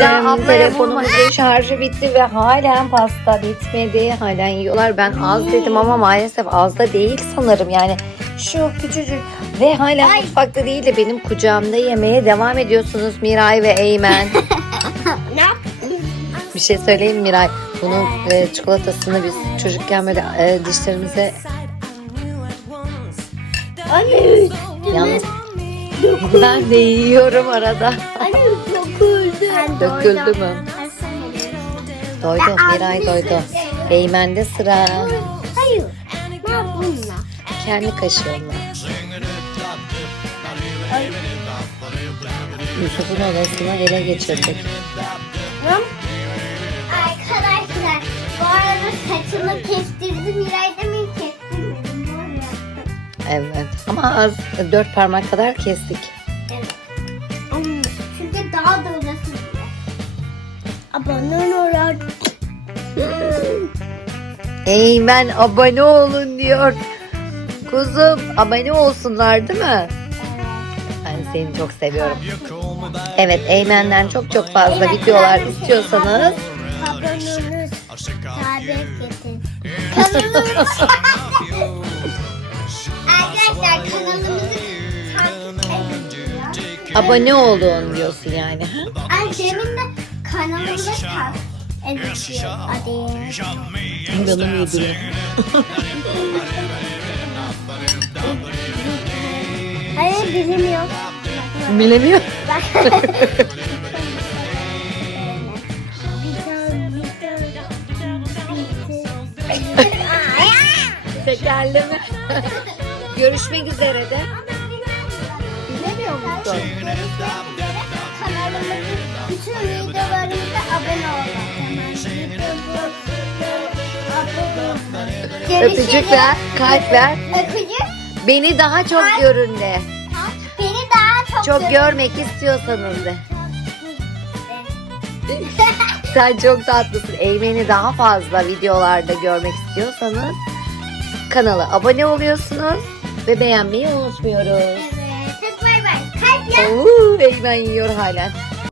Daha ablaya telefonumuzun şarjı bitti ve halen pasta bitmedi. Halen yiyorlar. Ben az dedim ama maalesef az da değil sanırım. Yani şu küçücük ve hala mutfakta değil de benim kucağımda yemeye devam ediyorsunuz Miray ve Eymen. Ne? Bir şey söyleyeyim mi Miray? Bunun e, çikolatasını biz çocukken böyle e, dişlerimize Anne yalnız ben de yiyorum arada. Anne döküldü. Döküldü mü? Doydu. Miray doydu. Eymen'de sıra. Hayır. Ne yaptın? Kendi kaşığımla. Yusuf'un odasına ele geçirdik. Arkadaşlar bu arada saçımı kestirdim. Kestirmedim. Bu arada. Evet. Ama az dört parmak kadar kestik. Evet. Abone olun. Eymen abone olun diyor. Kuzum abone olsunlar değil mi? Ben seni çok seviyorum. Evet Eymen'den çok çok fazla videolar istiyorsanız Abone olun. Arkadaşlar kanalımızı takip edin. abone olun diyorsun yani. Ay demin de kanalımızı takip edin. Hadi. Canım yedim. Hayır bilmiyorum. Bilemiyor. Bak. Tekerleme. Görüşmek üzere de. Bilemiyor musun? Kanalımızın bütün videolarımıza olun. Öpücük ver, kalp ver. Öpücük. Beni daha çok görün de. Beni daha çok, Çok görün. görmek istiyorsanız de. Sen çok tatlısın. Eymen'i daha fazla videolarda görmek istiyorsanız kanala abone oluyorsunuz ve beğenmeyi unutmuyoruz. Evet. Hadi bay bay. Kalp yap. Oo, Eymen yiyor halen.